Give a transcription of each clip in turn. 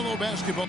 Hello, basketball.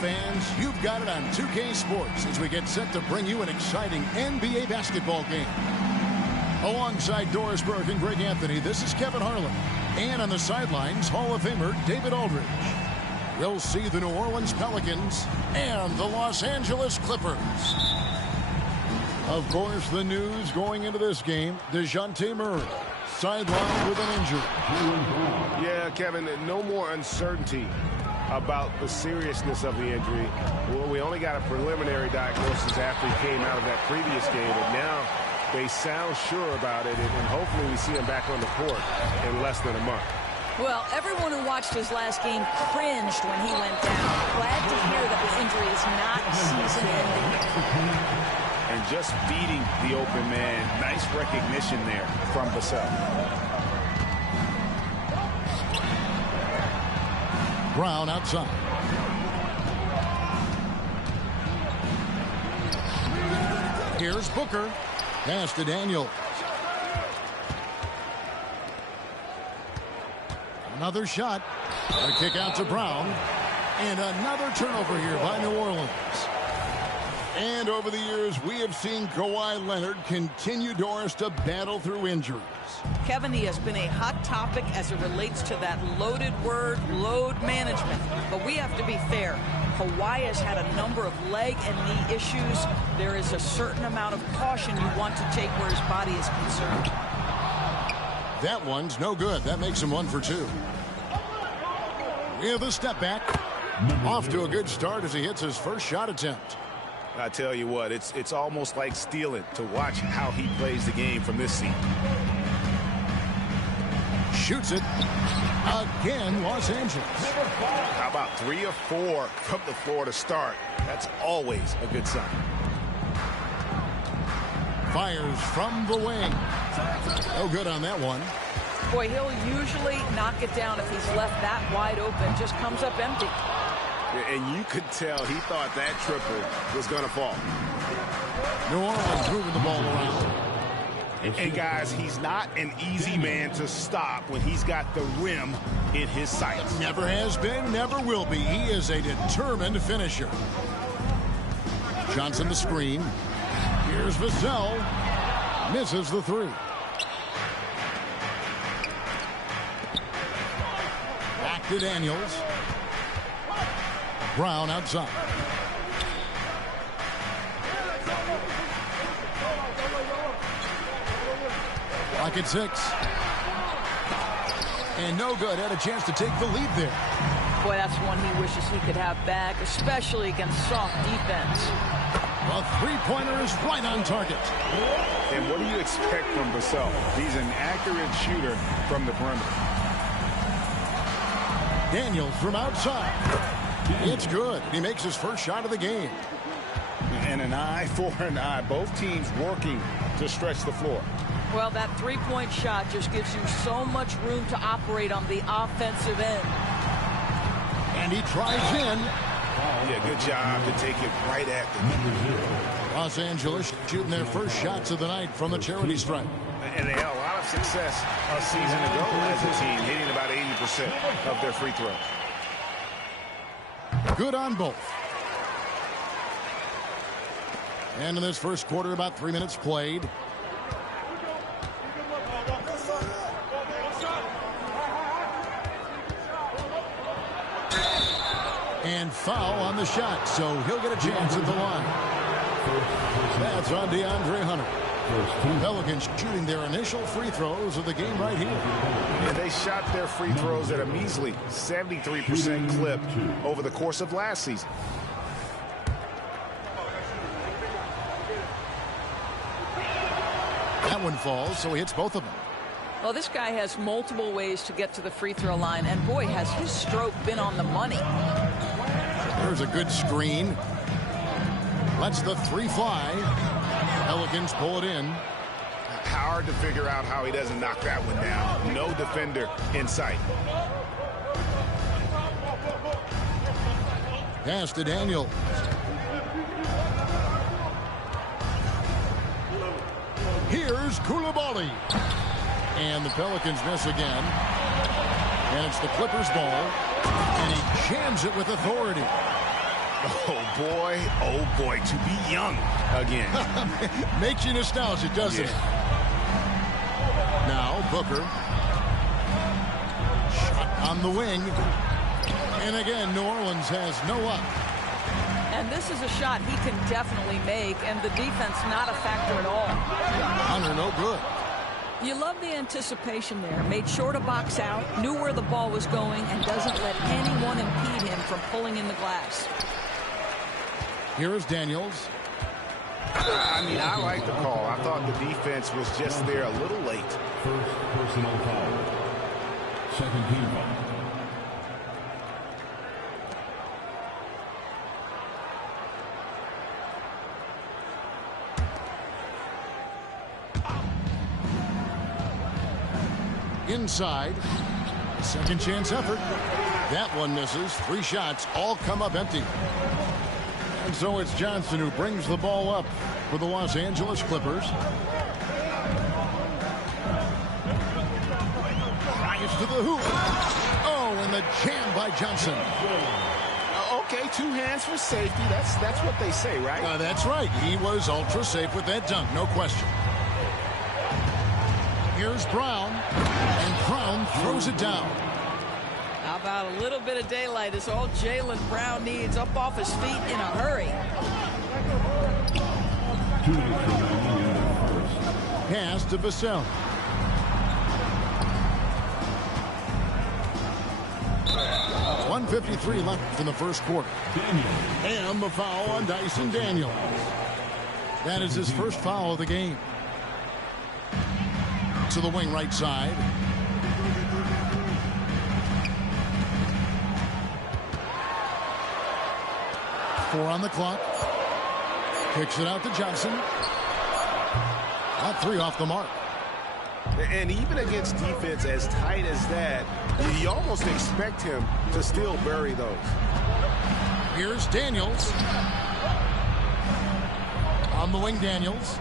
Fans, you've got it on 2K Sports as we get set to bring you an exciting NBA basketball game. Alongside Doris Burke and Greg Anthony, this is Kevin Harlan. And on the sidelines, Hall of Famer David Aldridge. We'll see the New Orleans Pelicans and the Los Angeles Clippers. Of course, the news going into this game, DeJounte Murray, sidelined with an injury. Yeah, Kevin, no more uncertainty about the seriousness of the injury. Well, we only got a preliminary diagnosis after he came out of that previous game, but now they sound sure about it, and hopefully we see him back on the court in less than a month. Well, everyone who watched his last game cringed when he went down. Glad to hear that the injury is not season-ending. And just beating the open man. Nice recognition there from Vassell. Brown outside. Here's Booker. Pass to Daniels. Another shot. A kick out to Brown. And another turnover here by New Orleans. And over the years, we have seen Kawhi Leonard continue, Doris, to battle through injuries. Kevin, he has been a hot topic as it relates to that loaded word, load management. But we have to be fair. Kawhi has had a number of leg and knee issues. There is a certain amount of caution you want to take where his body is concerned. That one's no good. That makes him 1 for 2. We have a step back. Off to a good start as he hits his first shot attempt. I tell you what, it's almost like stealing to watch how he plays the game from this seat. Shoots it. Again, Los Angeles. How about 3 or 4 from the floor to start? That's always a good sign. Fires from the wing. No good on that one. Boy, he'll usually knock it down if he's left that wide open. Just comes up empty. And you could tell he thought that triple was going to fall. New Orleans moving the ball around. And guys, he's not an easy man to stop when he's got the rim in his sights. Never has been, never will be. He is a determined finisher. Johnson the screen. Here's Vassell. Misses the 3. Back to Daniels. Brown outside. Clock at 6. And no good. Had a chance to take the lead there. Boy, that's one he wishes he could have back, especially against soft defense. A three-pointer is right on target. And what do you expect from Vassell? He's an accurate shooter from the perimeter. Daniels from outside. It's good. He makes his first shot of the game. And an eye for an eye. Both teams working to stretch the floor. Well, that three-point shot just gives you so much room to operate on the offensive end. And he tries in. Yeah, good job to take it right at them. Los Angeles shooting their first shots of the night from the charity stripe. And they had a lot of success a season ago as a team, hitting about 80% of their free throws. Good on both. And in this first quarter, about 3 minutes played. And foul on the shot, so he'll get a chance at the line. That's on DeAndre Hunter. Pelicans shooting their initial free throws of the game right here. And they shot their free throws at a measly 73% clip over the course of last season. That one falls, so he hits both of them. Well, this guy has multiple ways to get to the free throw line, and boy, has his stroke been on the money. There's a good screen. Lets the three fly. Pelicans pull it in. Hard to figure out how he doesn't knock that one down. No defender in sight. Pass to Daniel. Here's Koulibaly. And the Pelicans miss again. And it's the Clippers' ball. And he jams it with authority. Oh boy, to be young again. Makes you nostalgic, doesn't it? Now Booker. Shot on the wing. And again, New Orleans has no up. And this is a shot he can definitely make, and the defense not a factor at all. Hunter, no good. You love the anticipation there. Made sure to box out, knew where the ball was going, and doesn't let anyone impede him from pulling in the glass. Here's Daniels. I mean, I like the call. I thought the defense was just there a little late. First personal foul. Second team foul. Inside. Second chance effort. That one misses. 3 shots all come up empty. And so it's Johnson who brings the ball up for the Los Angeles Clippers. Drives to the hoop. Oh, and the jam by Johnson. Okay, 2 hands for safety. That's what they say, right? That's right. He was ultra safe with that dunk, no question. Here's Brown, and Brown throws it down. How about a little bit of daylight is all Jaylen Brown needs, up off his feet in a hurry. Pass to Vassell. .153 left in the first quarter. And the foul on Dyson Daniels. That is his first foul of the game. To the wing right side. Four on the clock. Kicks it out to Johnson. Not 3 off the mark. And even against defense as tight as that, you almost expect him to still bury those. Here's Daniels. On the wing, Daniels.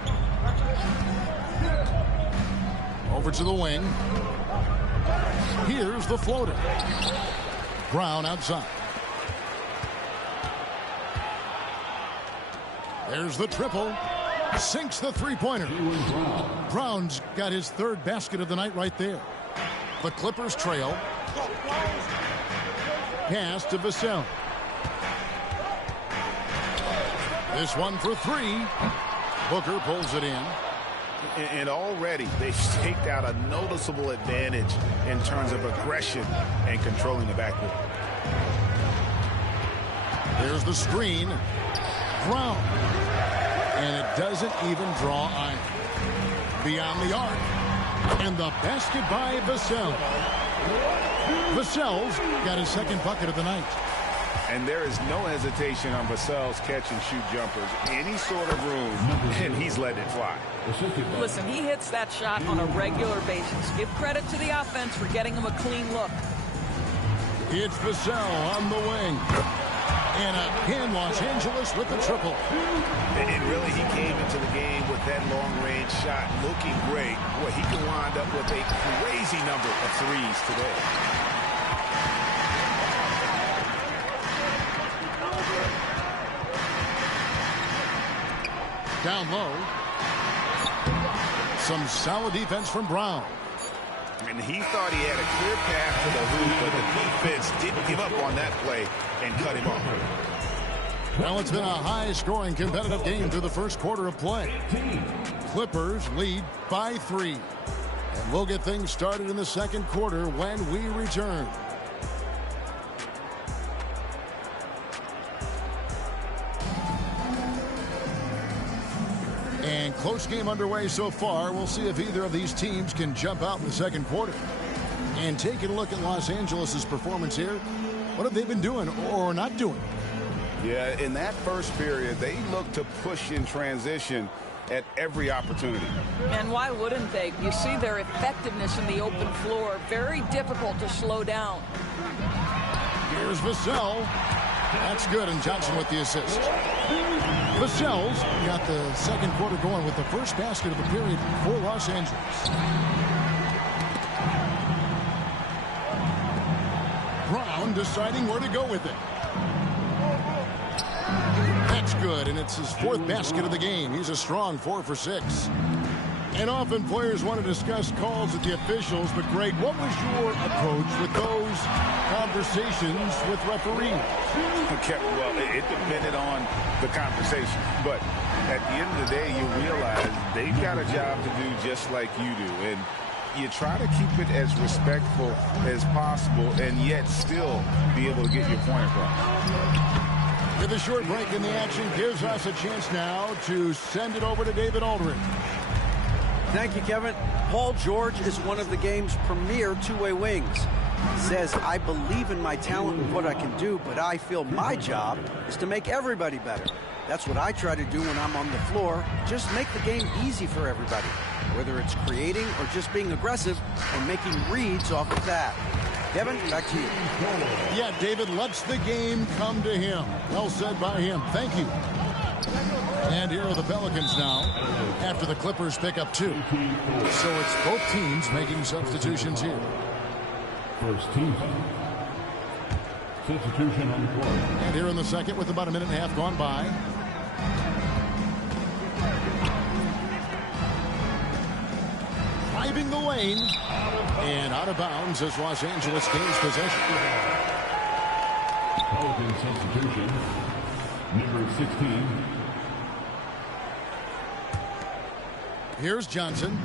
Over to the wing. Here's the floater. Brown outside. There's the triple. Sinks the three-pointer. Brown's got his 3rd basket of the night right there. The Clippers trail. Pass to Vassell. This one for 3. Booker pulls it in. And already they've staked out a noticeable advantage in terms of aggression and controlling the backcourt. There's the screen. Brown. And it doesn't even draw iron. Beyond the arc. And the basket by Vassell. Vassell's got his second bucket of the night. And there is no hesitation on Vassell's catch-and-shoot jumpers. Any sort of room, and he's letting it fly. Listen, he hits that shot on a regular basis. Give credit to the offense for getting him a clean look. It's Vassell on the wing. And again, Los Angeles with the triple. And really, he came into the game with that long-range shot looking great. Well, he can wind up with a crazy number of threes today. Down low. Some solid defense from Brown. And he thought he had a clear path to the hoop, but the defense didn't give up on that play and cut him off. Well, it's been a high-scoring competitive game through the first quarter of play. Clippers lead by 3. And we'll get things started in the second quarter when we return. And close game underway so far. We'll see if either of these teams can jump out in the second quarter. And taking a look at Los Angeles' performance here, what have they been doing or not doing? Yeah, in that first period, they looked to push in transition at every opportunity. And why wouldn't they? You see their effectiveness in the open floor. Very difficult to slow down. Here's Vassell. That's good, and Johnson with the assist. Vassell's got the second quarter going with the first basket of the period for Los Angeles. Brown deciding where to go with it. That's good, and it's his 4th basket of the game. He's a strong 4 for 6. And often players want to discuss calls with the officials, but Greg, what was your approach with those conversations with referees? Okay, well, it depended on the conversation, but at the end of the day, you realize they've got a job to do just like you do, and you try to keep it as respectful as possible and yet still be able to get your point across. With a short break in the action gives us a chance now to send it over to David Aldridge. Thank you, Kevin. Paul George is one of the game's premier two-way wings. He says, I believe in my talent and what I can do, but I feel my job is to make everybody better. That's what I try to do when I'm on the floor. Just make the game easy for everybody, whether it's creating or just being aggressive and making reads off of that. Kevin, back to you. Yeah, David lets the game come to him. Well said by him. Thank you. And here are the Pelicans now after the Clippers pick up 2. So it's both teams making substitutions here. First team. Substitution on the court. And here in the second with about a minute and a half gone by. Driving the lane. And out of bounds as Los Angeles gains possession. Pelican substitution. Number 16. Here's Johnson.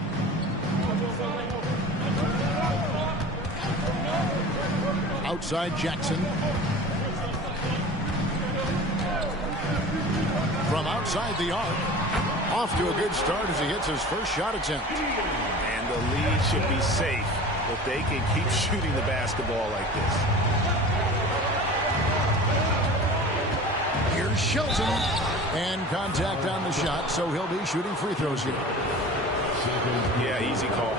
Outside Jackson. From outside the arc. Off to a good start as he hits his first shot attempt. And the lead should be safe if they can keep shooting the basketball like this. Here's Shelton. And contact on the shot, so he'll be shooting free throws here. Yeah, easy call.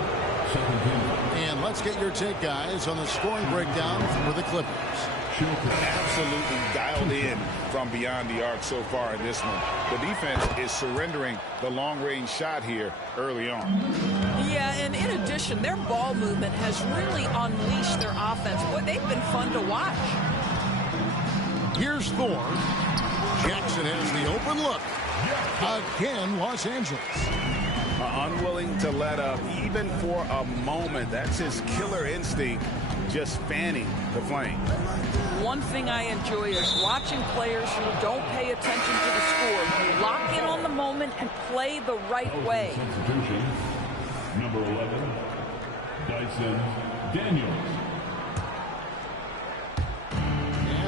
And let's get your take, guys, on the scoring breakdown for the Clippers. Absolutely dialed in from beyond the arc so far in this one. The defense is surrendering the long-range shot here early on. Yeah, and in addition, their ball movement has really unleashed their offense. Boy, they've been fun to watch. Here's Thor. Jackson has the open look. Again, Los Angeles. Unwilling to let up even for a moment. That's his killer instinct, just fanning the flame. One thing I enjoy is watching players who don't pay attention to the score. Lock in on the moment and play the right way. Substitution. Number 11. Dyson Daniels.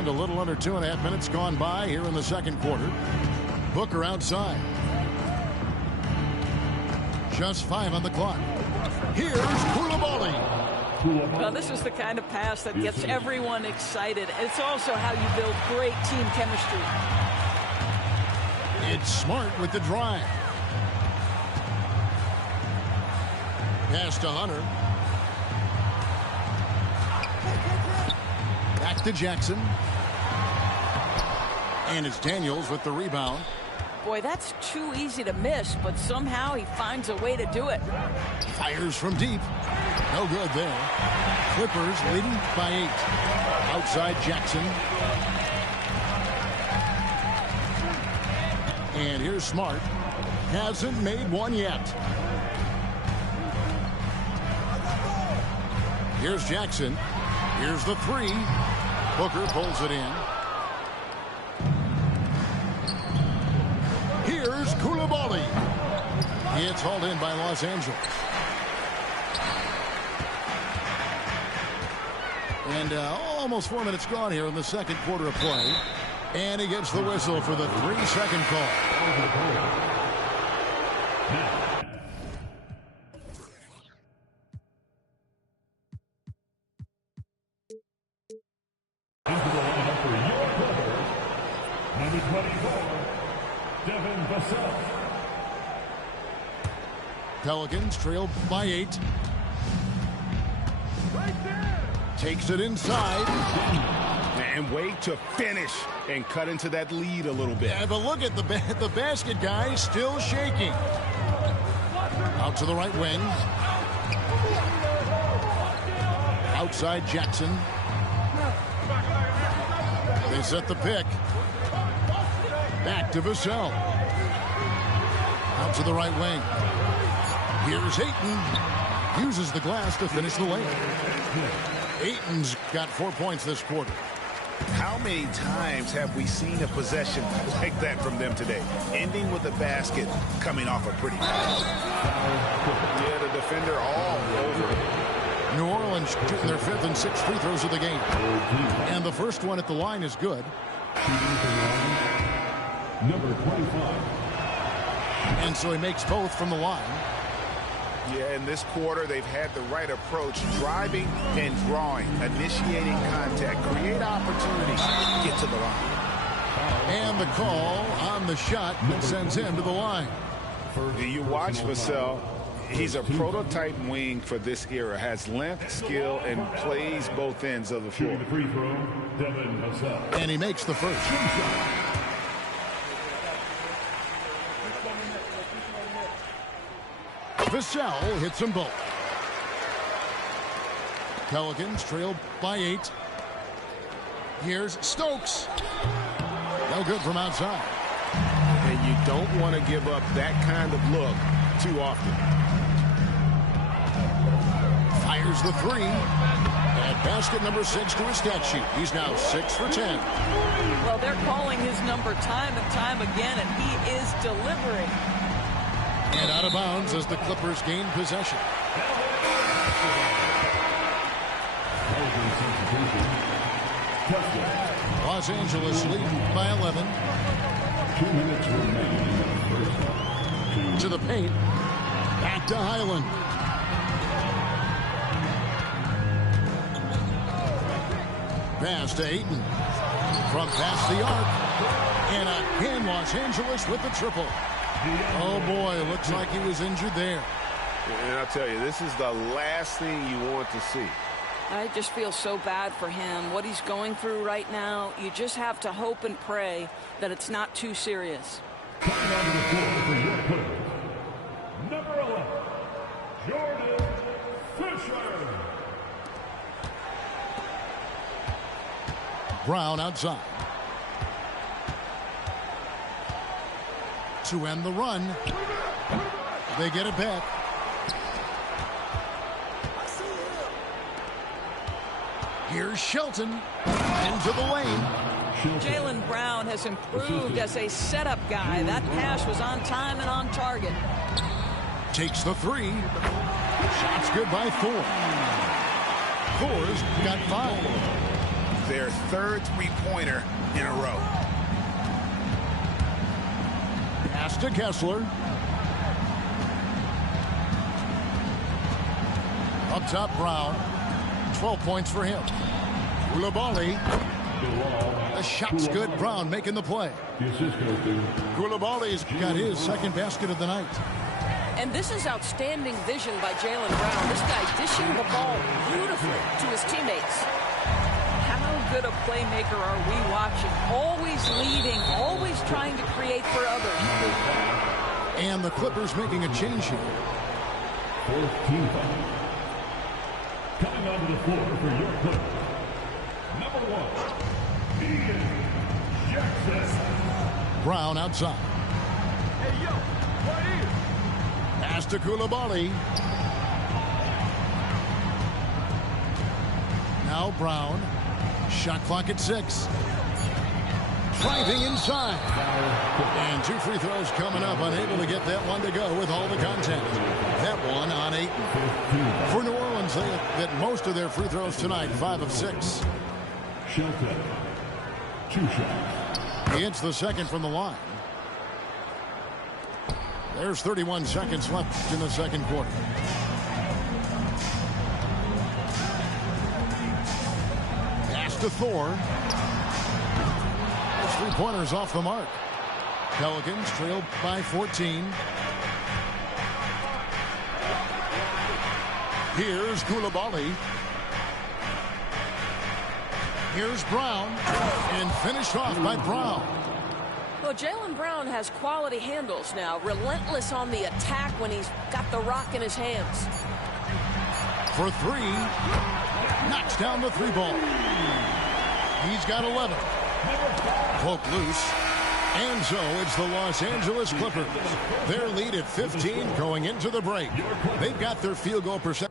And a little under 2.5 minutes gone by here in the second quarter. Booker outside. Just 5 on the clock. Here's Koulibaly. Well, this is the kind of pass that gets everyone excited. It's also how you build great team chemistry. It's Smart with the drive. Pass to Hunter. Back to Jackson. And it's Daniels with the rebound. Boy, that's too easy to miss, but somehow he finds a way to do it. Fires from deep. No good there. Clippers leading by 8. Outside Jackson. And here's Smart. Hasn't made one yet. Here's Jackson. Here's the 3. Booker pulls it in. Here's Koulibaly. It's hauled in by Los Angeles. And almost 4 minutes gone here in the second quarter of play. And he gets the whistle for the 3-second call. Into the lineup for your Clippers, number 24, Devin Vassell. Pelicans trail by 8. Takes it inside. And wait to finish and cut into that lead a little bit. Yeah, but look at the basket guy still shaking. Out to the right wing. Outside Jackson. They set the pick. Back to Vassell. Out to the right wing. Here's Ayton. Uses the glass to finish the lane. Ayton's got 4 points this quarter. How many times have we seen a possession like that from them today? Ending with a basket coming off a pretty pass. Yeah, the defender all over it. New Orleans shooting their 5th and 6th free throws of the game. And the first one at the line is good. Number 25. And so he makes both from the line. Yeah, in this quarter, they've had the right approach, driving and drawing, initiating contact, create opportunities, get to the line. And the call on the shot that sends him to the line. You watch Vassell. He's a prototype wing for this era, has length, skill, and plays both ends of the floor. Shooting the free throw, Devin Vassell. And he makes the first. Vassell hits them both. Pelicans trail by 8. Here's Stokes. No good from outside. And you don't want to give up that kind of look too often. Fires the 3. At basket number 6 to his stat sheet. He's now 6 for 10. Well, they're calling his number time and time again, and he is delivering. And out of bounds as the Clippers gain possession. Los Angeles lead by 11. 2 minutes remaining in the first half. To the paint. Back to Highland. Pass to Ayton. From past the arc. And again, Los Angeles with the triple. Oh, boy, looks like he was injured there. And I'll tell you, this is the last thing you want to see. I just feel so bad for him. What he's going through right now, you just have to hope and pray that it's not too serious. Coming onto the floor for your Clippers, number 11, Jordan Fisher. Brown outside. To end the run. They get it back. Here's Shelton into the lane. Jaylen Brown has improved as a setup guy. That pass was on time and on target. Takes the 3. Shot's good by Thor. Thor's got 5. their third three-pointer in a row. Pass to Kessler. Up top, Brown. 12 points for him. Koulibaly. The shot's good. Brown making the play. Koulibaly's got his second basket of the night. And this is outstanding vision by Jaylen Brown. This guy dishing the ball beautifully to his teammates. How good a playmaker are we watching? Always leading, always trying to create for others. And the Clippers making a change here. Fourth team foul. Coming onto the floor for your Clippers. Number 1, Ian Jackson. Brown outside. Hey, yo, right here. Pass to Koulibaly. Now Brown. Shot clock at 6. Driving inside. And 2 free throws coming up. Unable to get that one to go with all the contact. That one on 8. For New Orleans, they hit most of their free throws tonight. 5 of 6. Shelton. 2 shots. He hits the second from the line. There's 31 seconds left in the second quarter. Pass to Thor. Those 3-pointers off the mark. Pelicans trailed by 14. Here's Koulibaly. Here's Brown. And finished off by Brown. Well, Jaylen Brown has quality handles now. Relentless on the attack when he's got the rock in his hands. For 3. Knocks down the 3-ball. He's got 11. Poke loose. And so it's the Los Angeles Clippers. Their lead at 15 going into the break. They've got their field goal percentage.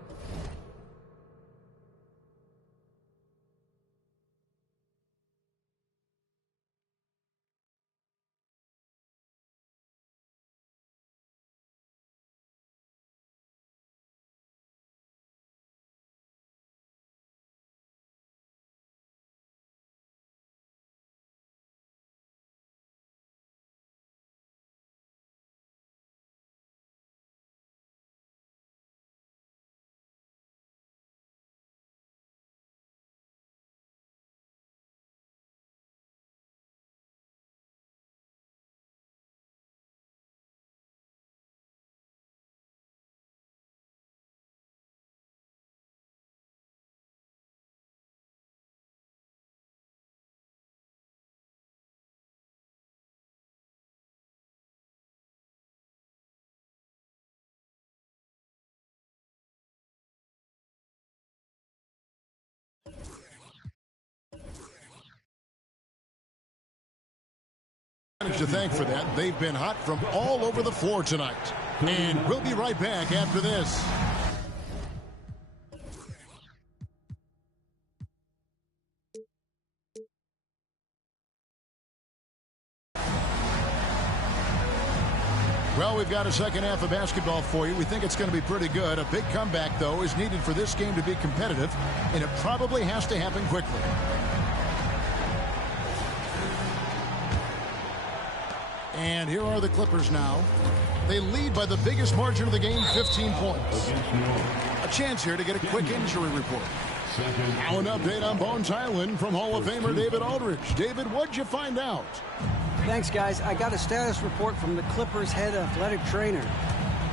To thank for that. They've been hot from all over the floor tonight. And we'll be right back after this. Well, we've got a second half of basketball for you. We think it's going to be pretty good. A big comeback, though, is needed for this game to be competitive, and it probably has to happen quickly. And here are the Clippers now. They lead by the biggest margin of the game, 15 points. A chance here to get a quick injury report. Now an update on Bones Island from Hall of Famer David Aldridge. David, what'd you find out? Thanks, guys. I got a status report from the Clippers' head athletic trainer.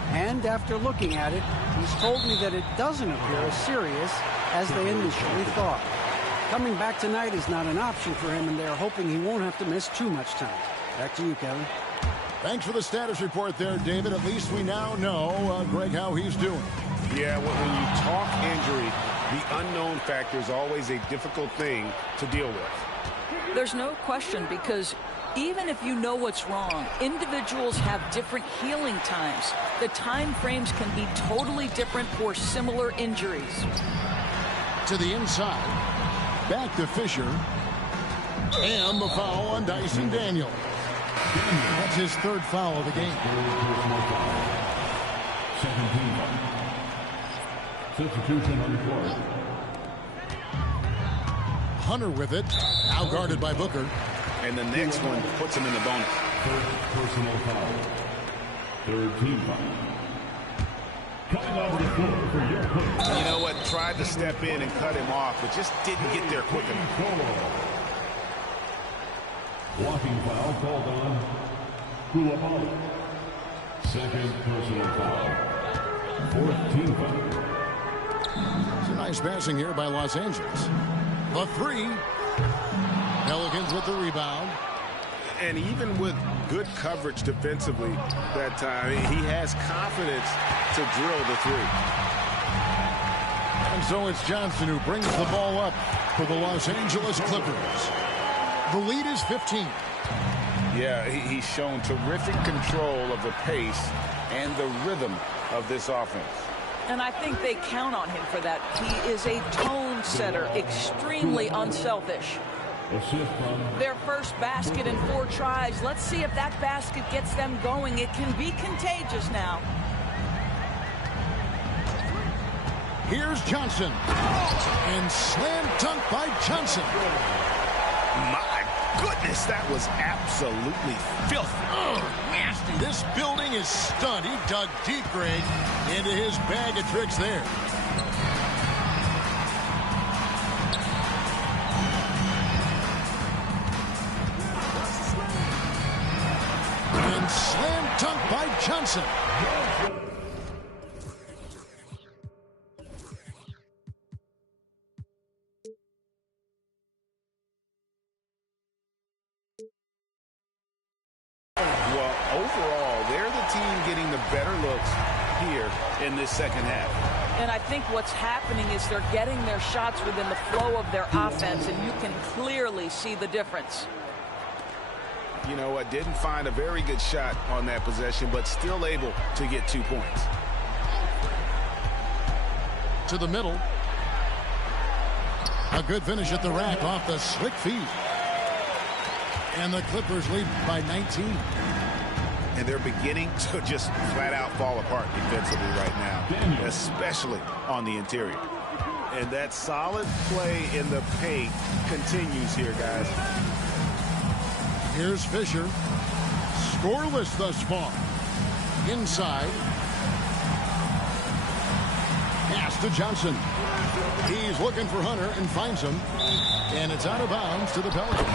And after looking at it, he's told me that it doesn't appear as serious as they initially thought. Coming back tonight is not an option for him, and they're hoping he won't have to miss too much time. Back to you, Kevin. Thanks for the status report there, David. At least we now know, Greg, how he's doing. Yeah, when you talk injury, the unknown factor is always a difficult thing to deal with. There's no question, because even if you know what's wrong, individuals have different healing times. The time frames can be totally different for similar injuries. To the inside. Back to Fisher. And the foul on Dyson Daniel. That's his third foul of the game. Second team foul. Substitution on the court. Hunter with it. Now guarded by Booker. And the next one puts him in the bonus. First personal foul. Third team foul. Coming onto the floor for your coach. You know what? Tried to step in and cut him off, but just didn't get there quick enough. Blocking foul called on Koulibaly. Second personal foul. Fourth team foul. It's a nice passing here by Los Angeles. The three. Pelicans with the rebound. And even with good coverage defensively that time, he has confidence to drill the three. And so it's Johnson who brings the ball up for the Los Angeles Clippers. The lead is 15. Yeah, he's shown terrific control of the pace and the rhythm of this offense. And I think they count on him for that. He is a tone setter, extremely unselfish. Their first basket in 4 tries. Let's see if that basket gets them going. It can be contagious now. Here's Johnson. And slam dunk by Johnson. My goodness, that was absolutely filthy. Oh, nasty. This building is stunned. He dug deep, Greg, into his bag of tricks there. And slam dunk by Johnson. Well, overall, they're the team getting the better looks here in this second half. And I think what's happening is they're getting their shots within the flow of their offense, and you can clearly see the difference. You know what? Didn't find a very good shot on that possession, but still able to get 2 points. To the middle. A good finish at the rack off the slick feet. And the Clippers lead by 19. And they're beginning to just flat out fall apart defensively right now, especially on the interior. And that solid play in the paint continues here, guys. Here's Fisher. Scoreless thus far. Inside. Pass to Johnson. He's looking for Hunter and finds him. And it's out of bounds to the Pelicans.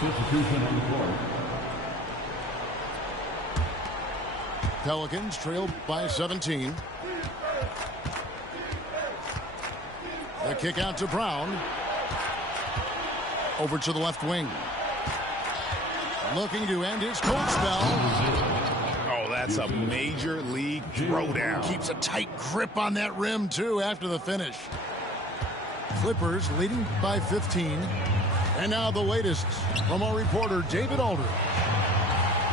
Substitution on the floor. Pelicans trail by 17. The kick out to Brown. Over to the left wing. Looking to end his cold spell. Oh, that's a major league throwdown. Keeps a tight grip on that rim, too, after the finish. Clippers leading by 15. And now the latest from our reporter, David Aldridge.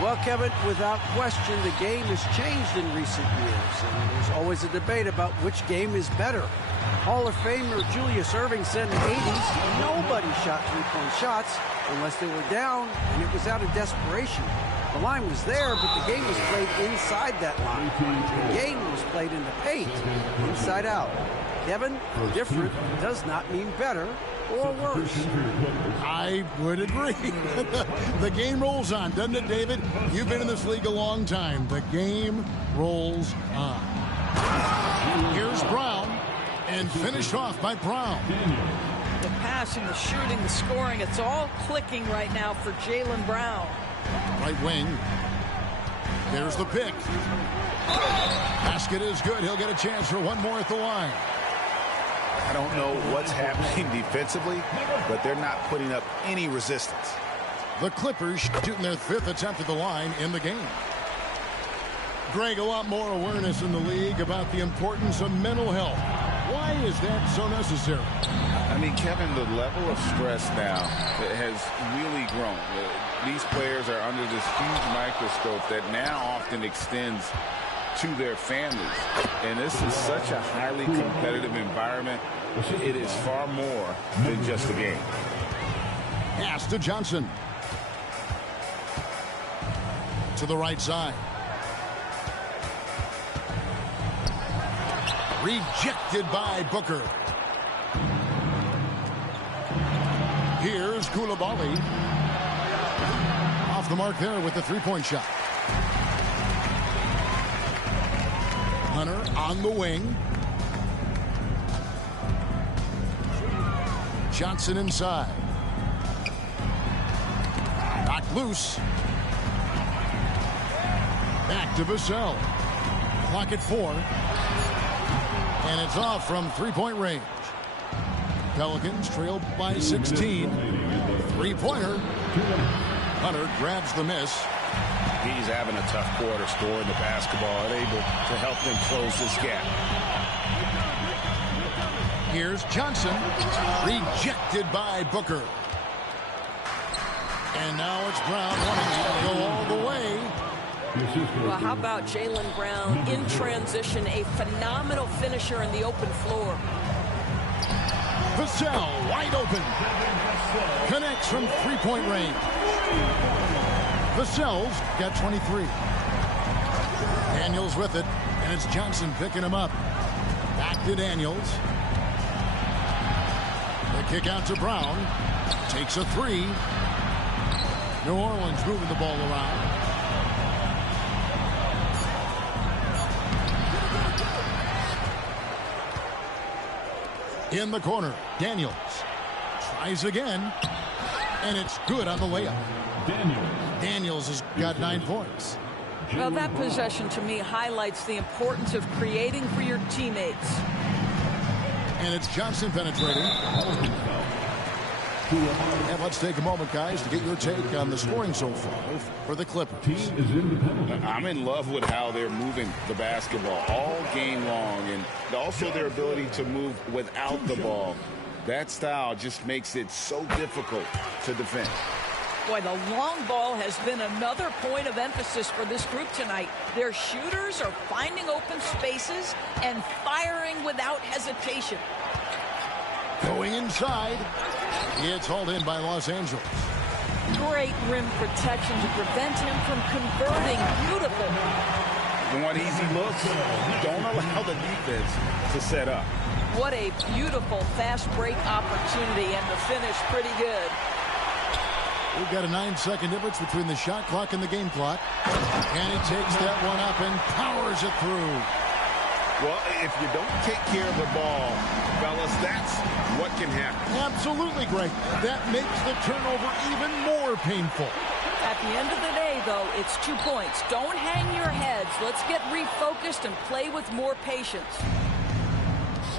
Well, Kevin, without question, the game has changed in recent years. And there's always a debate about which game is better. Hall of Famer Julius Erving said in the 80s, nobody shot three-point shots unless they were down, and it was out of desperation. The line was there, but the game was played inside that line. The game was played in the paint, inside out. Kevin, different does not mean better or worse. I would agree. The game rolls on, doesn't it, David? You've been in this league a long time. The game rolls on. Here's Brown, and finished off by Brown. The passing, the shooting, the scoring, it's all clicking right now for Jaylen Brown. Right wing. There's the pick. Basket is good. He'll get a chance for one more at the line. I don't know what's happening defensively, but they're not putting up any resistance. The Clippers shooting their 5th attempt at the line in the game. Greg, a lot more awareness in the league about the importance of mental health. Why is that so necessary? I mean, Kevin, the level of stress now has really grown. These players are under this huge microscope that now often extends to their families. And this is such a highly competitive environment. It is far more than just a game. Pass to Johnson. To the right side. Rejected by Booker. Here's Koulibaly. Off the mark there with the three-point shot. Hunter on the wing. Johnson inside. Knocked loose. Back to Vassell. Clock at 4. And it's off from three-point range. Pelicans trail by 16. Three-pointer. Hunter grabs the miss. He's having a tough quarter, scoring the basketball, and able to help them close this gap. Here's Johnson. Rejected by Booker. And now it's Brown wanting to go all the way. Well, how about Jaylen Brown in transition, a phenomenal finisher in the open floor. Vassell wide open. Connects from three-point range. Vassell's got 23. Daniels with it, and it's Johnson picking him up. Back to Daniels. The kick out to Brown. Takes a three. New Orleans moving the ball around. In the corner, Daniels tries again, and it's good on the layup. Daniels has got 9 points. Well, that possession to me highlights the importance of creating for your teammates. And it's Johnson penetrating. And let's take a moment, guys, to get your take on the scoring so far for the Clippers. I'm in love with how they're moving the basketball all game long, and also their ability to move without the ball. That style just makes it so difficult to defend. Boy, the long ball has been another point of emphasis for this group tonight. Their shooters are finding open spaces and firing without hesitation. Going inside. It's hauled in by Los Angeles. Great rim protection to prevent him from converting. Beautiful. One easy look. Don't allow the defense to set up. What a beautiful fast break opportunity, and the finish pretty good. We've got a 9-second difference between the shot clock and the game clock. And he takes that one up and powers it through. Well, if you don't take care of the ball, fellas, that's what can happen. Absolutely, Greg. That makes the turnover even more painful. At the end of the day, though, it's 2 points. Don't hang your heads. Let's get refocused and play with more patience.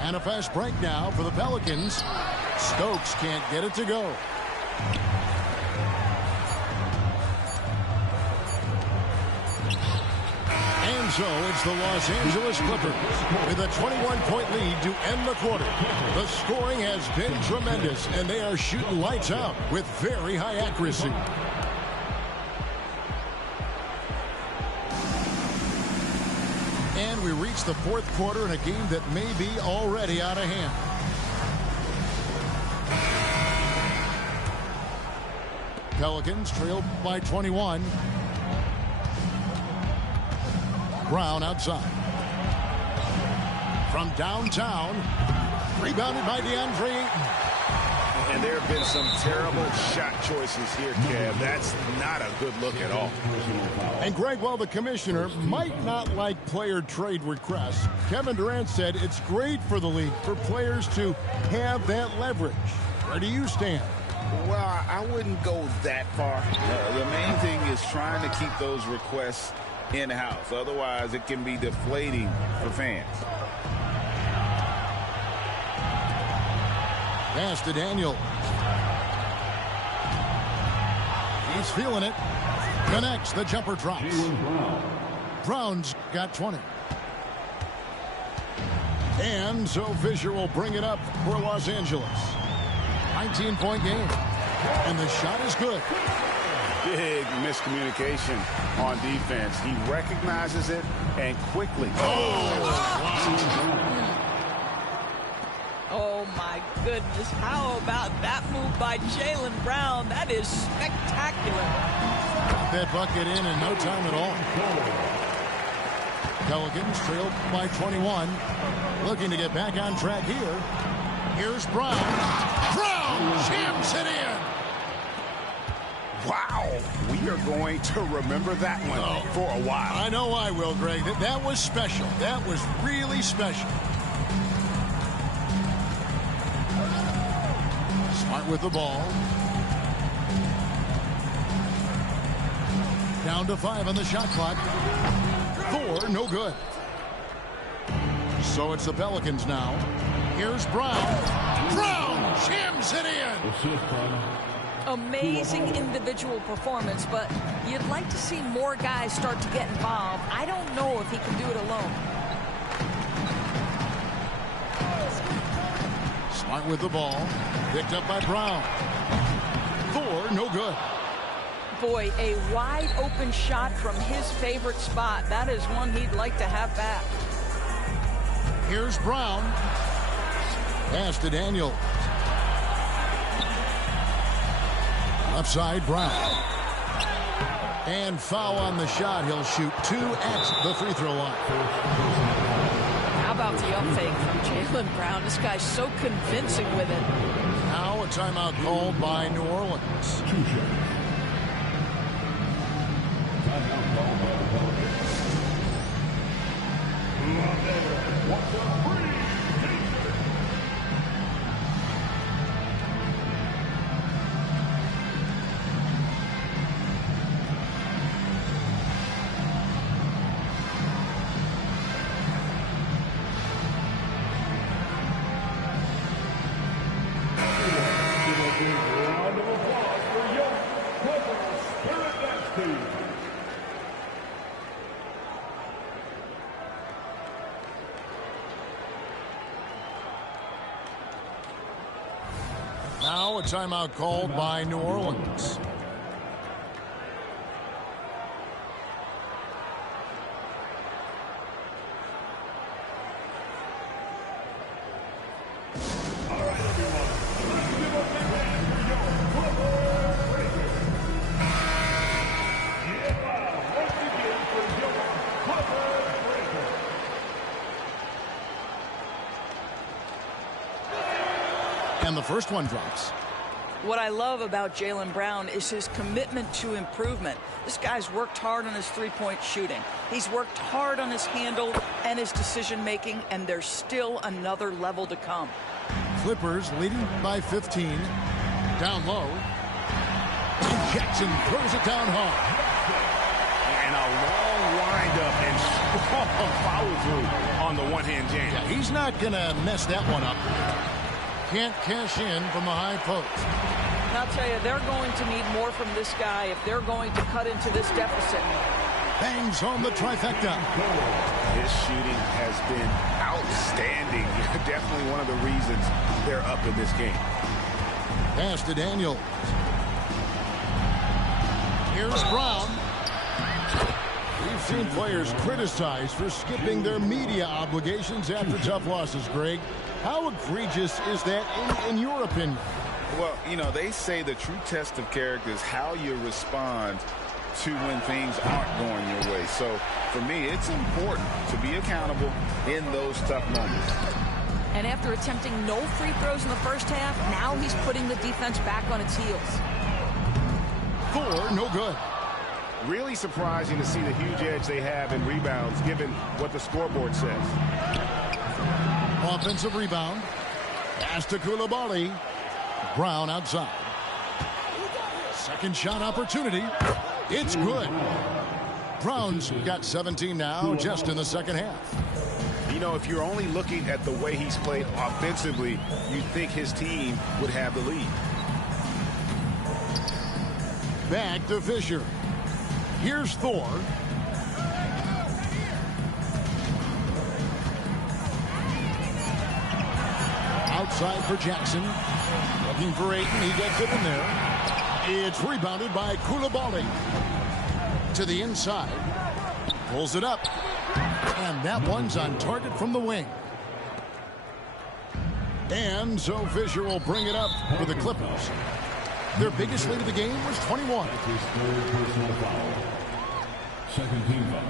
And a fast break now for the Pelicans. Stokes can't get it to go. And so it's the Los Angeles Clippers with a 21-point lead to end the quarter. The scoring has been tremendous, and they are shooting lights out with very high accuracy. And we reach the fourth quarter in a game that may be already out of hand. Pelicans trail by 21. Brown outside. From downtown. Rebounded by DeAndre Ayton. And there have been some terrible shot choices here, Kev. That's not a good look at all. And Greg, while the commissioner might not like player trade requests, Kevin Durant said it's great for the league for players to have that leverage. Where do you stand? Well, I wouldn't go that far. The main thing is trying to keep those requests in-house. Otherwise, it can be deflating for fans. Pass to Daniel. He's feeling it. Connects. The jumper drops. Brown's got 20. And so Fisher will bring it up for Los Angeles. 19-point game. And the shot is good. Big miscommunication on defense. He recognizes it and quickly. Oh, my goodness. How about that move by Jaylen Brown? That is spectacular. Got that bucket in no time at all. Pelicans trail by 21. Looking to get back on track here. Here's Brown. Brown jams it in. Wow, we are going to remember that one for a while. I know I will, Greg. That was special. That was really special. Smart with the ball. Down to 5 on the shot clock. 4, no good. So it's the Pelicans now. Here's Brown. Brown jams it in. Amazing individual performance, but you'd like to see more guys start to get involved. I don't know if he can do it alone. Smart with the ball. Picked up by Brown. 4, no good. Boy, a wide open shot from his favorite spot. That is one he'd like to have back. Here's Brown. Pass to Daniel. Upside Brown. And foul on the shot. He'll shoot 2 at the free throw line. How about the up fake from Jaylen Brown? This guy's so convincing with it. Now a timeout called by New Orleans. Now a timeout called by New Orleans. And the first one drops. What I love about Jaylen Brown is his commitment to improvement. This guy's worked hard on his three-point shooting. He's worked hard on his handle and his decision-making, and there's still another level to come. Clippers leading by 15. Down low. And Jackson throws it down hard. And a long wind-up and strong follow-through on the one-hand jam. Yeah, he's not going to mess that one up. Can't cash in from the high post. And I'll tell you, they're going to need more from this guy if they're going to cut into this deficit. Bangs home the trifecta. His shooting has been outstanding. Definitely one of the reasons they're up in this game. Pass to Daniel. Here's Brown. We've seen players criticized for skipping their media obligations after tough losses, Greg. How egregious is that in your opinion? Well, you know, they say the true test of character is how you respond to when things aren't going your way. So, for me, it's important to be accountable in those tough moments. And after attempting no free throws in the first half, now he's putting the defense back on its heels. 4, no good. Really surprising to see the huge edge they have in rebounds, given what the scoreboard says. Offensive rebound. Pass to Koulibaly. Brown outside. Second shot opportunity. It's good. Brown's got 17 now, just in the second half. You know, if you're only looking at the way he's played offensively, you'd think his team would have the lead. Back to Fisher. Here's Thor. Outside for Jackson. Looking for Ayton. He gets it in there. It's rebounded by Koulibaly. To the inside. Pulls it up. And that one's on target from the wing. And so Fisher will bring it up for the Clippers. Their biggest lead of the game was 21. Second team foul.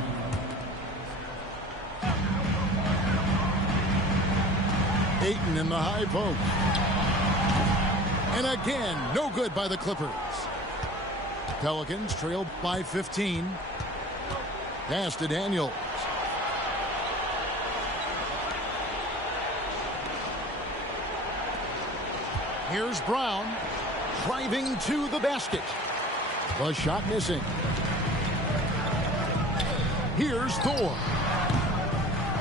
Ayton in the high post. And again, no good by the Clippers. Pelicans trail by 15. Pass to Daniels. Here's Brown driving to the basket. The shot missing. Here's Thor.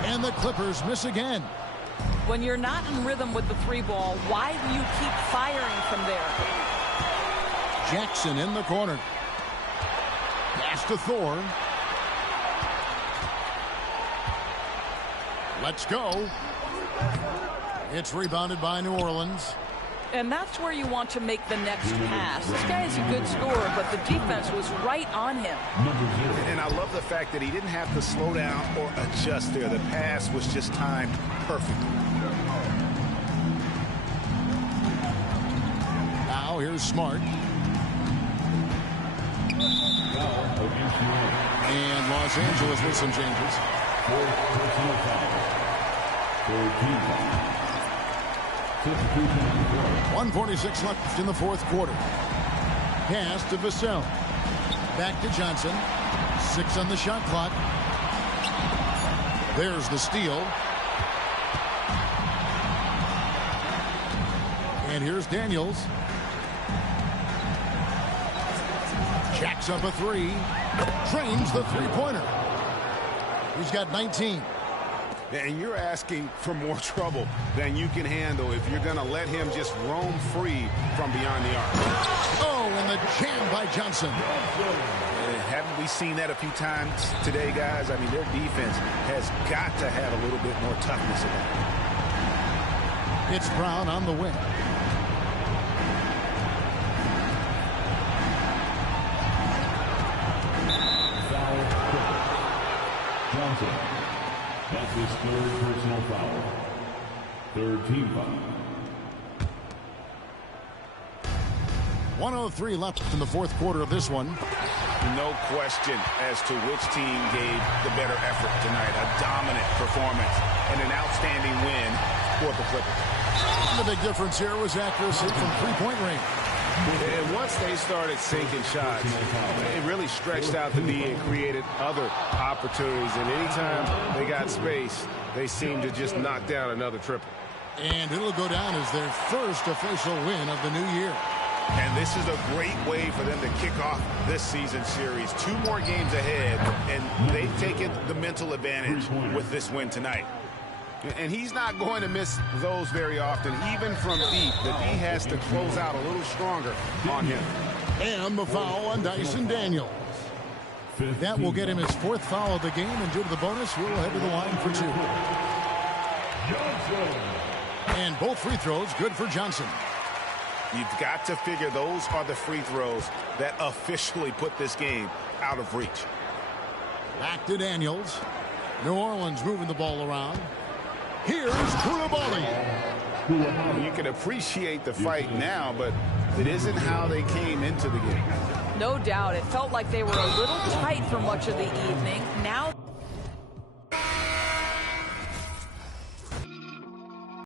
And the Clippers miss again. When you're not in rhythm with the three ball, why do you keep firing from there? Jackson in the corner. Pass to Thor. Let's go. It's rebounded by New Orleans. And that's where you want to make the next pass. This guy is a good scorer, but the defense was right on him. And I love the fact that he didn't have to slow down or adjust there. The pass was just timed perfectly. Now here's Smart. And Los Angeles with some changes. 1:46 left in the fourth quarter. Pass to Vassell. Back to Johnson. 6 on the shot clock. There's the steal. And here's Daniels. Jacks up a three. Trains the three-pointer. He's got 19. And you're asking for more trouble than you can handle if you're going to let him just roam free from beyond the arc. Oh, and the jam by Johnson. Haven't we seen that a few times today, guys? I mean, their defense has got to have a little bit more toughness about it. It's Brown on the wing. Johnson. That's his third personal foul. Third team foul. 1:03 left in the fourth quarter of this one. No question as to which team gave the better effort tonight. A dominant performance and an outstanding win for the Clippers. The big difference here was accuracy from three-point range. And once they started sinking shots, it really stretched out the D and created other opportunities. And anytime they got space, they seemed to just knock down another triple. And it'll go down as their first official win of the new year. And this is a great way for them to kick off this season series. 2 more games ahead, and they've taken the mental advantage with this win tonight. And he's not going to miss those very often, even from deep. The D has to close out a little stronger on him. And the foul on Dyson Daniels. That will get him his 4th foul of the game, and due to the bonus, we'll head to the line for 2. And both free throws good for Johnson. You've got to figure those are the free throws that officially put this game out of reach. Back to Daniels. New Orleans moving the ball around. Here's Koulibaly. You can appreciate the fight now, but it isn't how they came into the game. No doubt. It felt like they were a little tight for much of the evening. Now